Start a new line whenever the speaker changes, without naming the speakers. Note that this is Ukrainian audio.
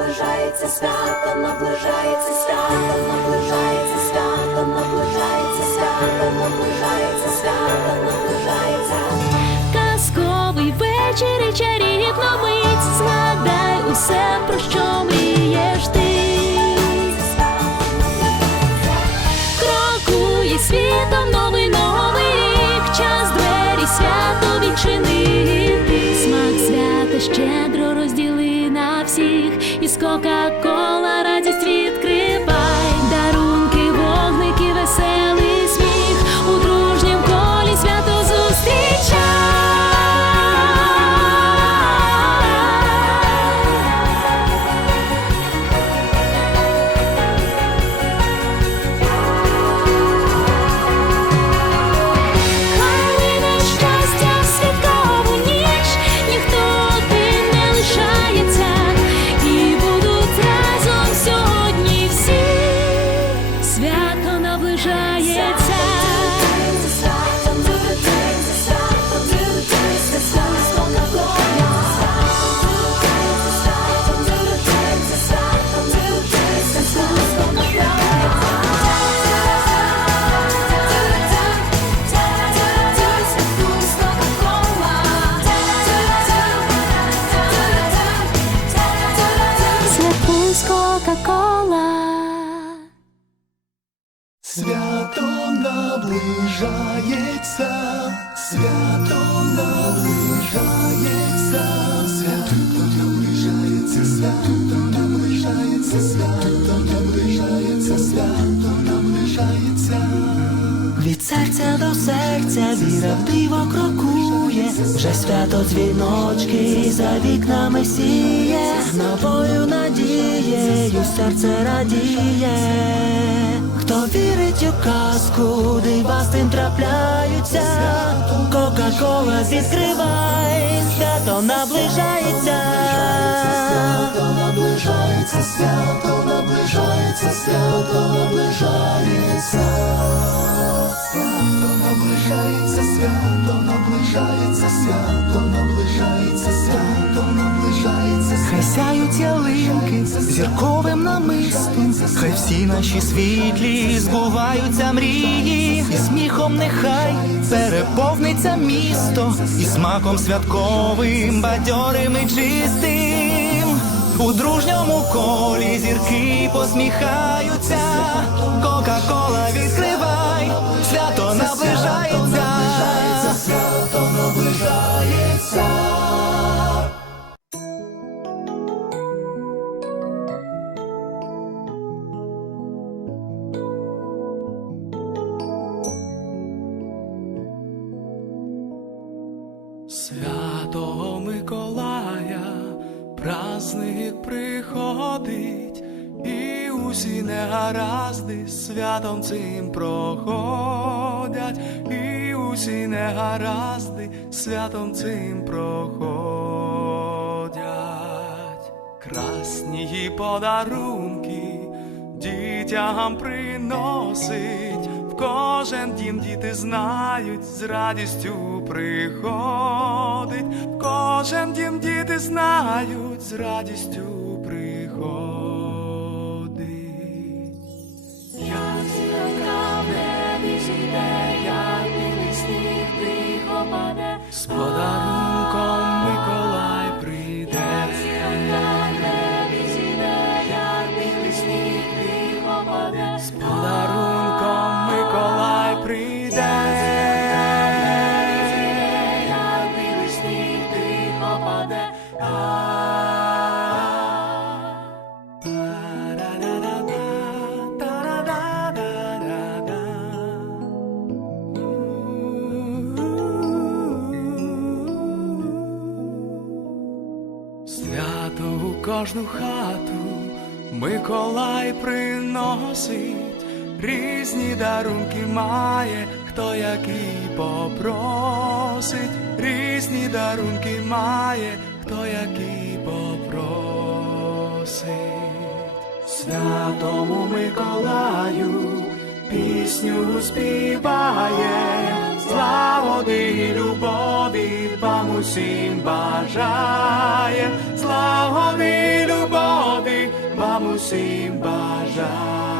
наближається свято, наближається свято, かっ наближається, свято наближається, свято наближається,
свято наближається,
свято наближається, свято наближається.
Від серця до серця віра в диво крокує, вже свято дзвіночки за вікнами сіє, новою надією серце радіє, хто вірить у казку, дива з тим трапляються, Кока-кола відкривай, свято наближається.
Свято наближається, свято наближається, свято наближається. Свято наближається, свято наближається, свято наближається, свято.
Хай сяють ялинки зірковим намистом, хай всі наші світлі збуваються мрії, і сміхом нехай переповниться місто, і смаком святковим, бадьорим і чистим. У дружньому колі зірки посміхаються, Кока-кола відкривай, свято наближається.
Свято наближається.
Святого Миколая, праздник приходить, усі негаразди святом цим проходять, і усі негаразди святом цим проходять. Красні подарунки дітям приносить, в кожен дім діти знають, з радістю приходить, в кожен дім діти знають, з радістю приходить. Στεφραβέ. Кожну хату Миколай приносить, різні дарунки має, хто який попросить, різні дарунки має, хто який попросить. Святому Миколаю пісню співає, злагоди і любові вам усім бажає, злагоди і любові вам усім бажає.